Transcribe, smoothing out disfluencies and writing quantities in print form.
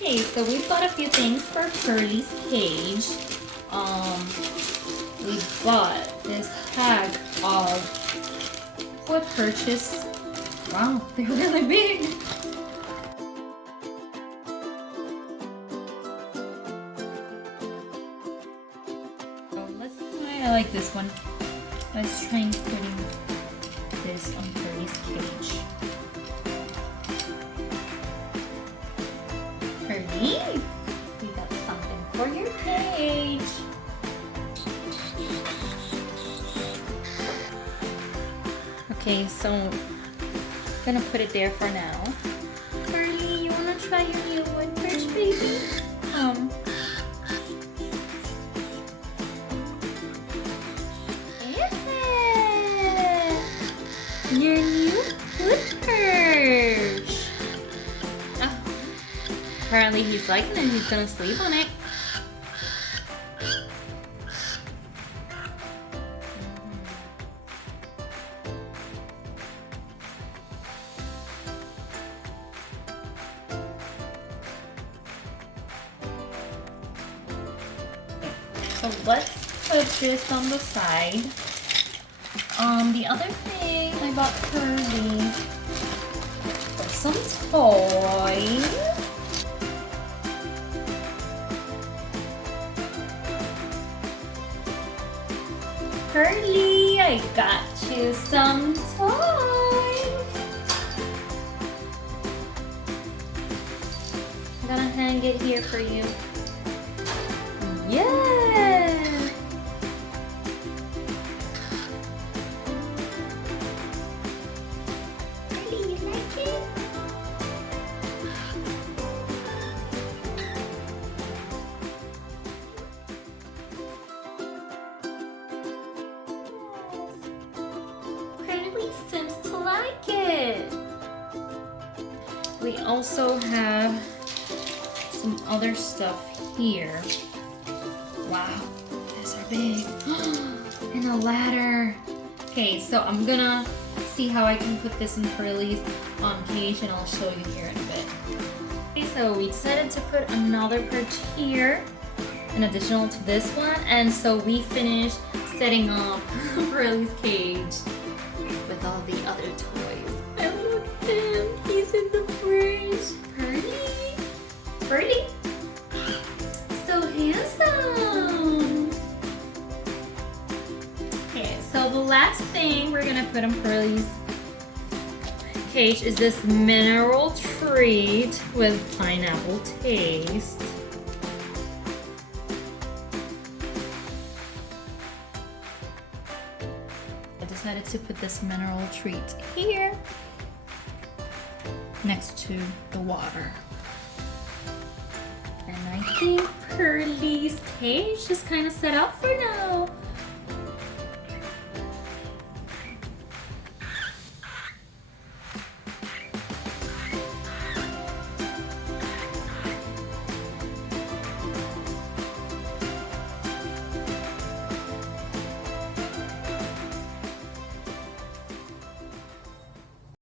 Okay, so we've got a few things for Pearly's cage. We bought this tag of foot purchase. Wow, they're really big. So let's try, I like this one. Let's try putting this on Pearly's cage. Pearly, we got something for your cage. Okay, so I'm gonna put it there for now. Pearly, you wanna try your new wood perch, baby? Yeah! Your new wood perch! Oh, apparently he's liking it, he's gonna sleep on it. So let's put this on the side. The other thing I bought Pearly was some toys. Pearly, I got you some toys. I'm gonna hang it here for you. Yeah! Pearly, you like it? Pearly seems to like it. We also have some other stuff here. Wow, these are big. And a ladder. Okay, so I'm gonna see how I can put this in Pearly's cage, and I'll show you here in a bit. Okay, so we decided to put another perch here, an additional to this one, and so we finished setting up Pearly's cage with all the other toys. And look at him, he's in the fridge. Pearly, Pearly, so handsome. Okay, so the last thing we're gonna put in Pearly's cage is this mineral treat with pineapple taste. I decided to put this mineral treat here next to the water. And I think Pearly's cage is kind of set up for now.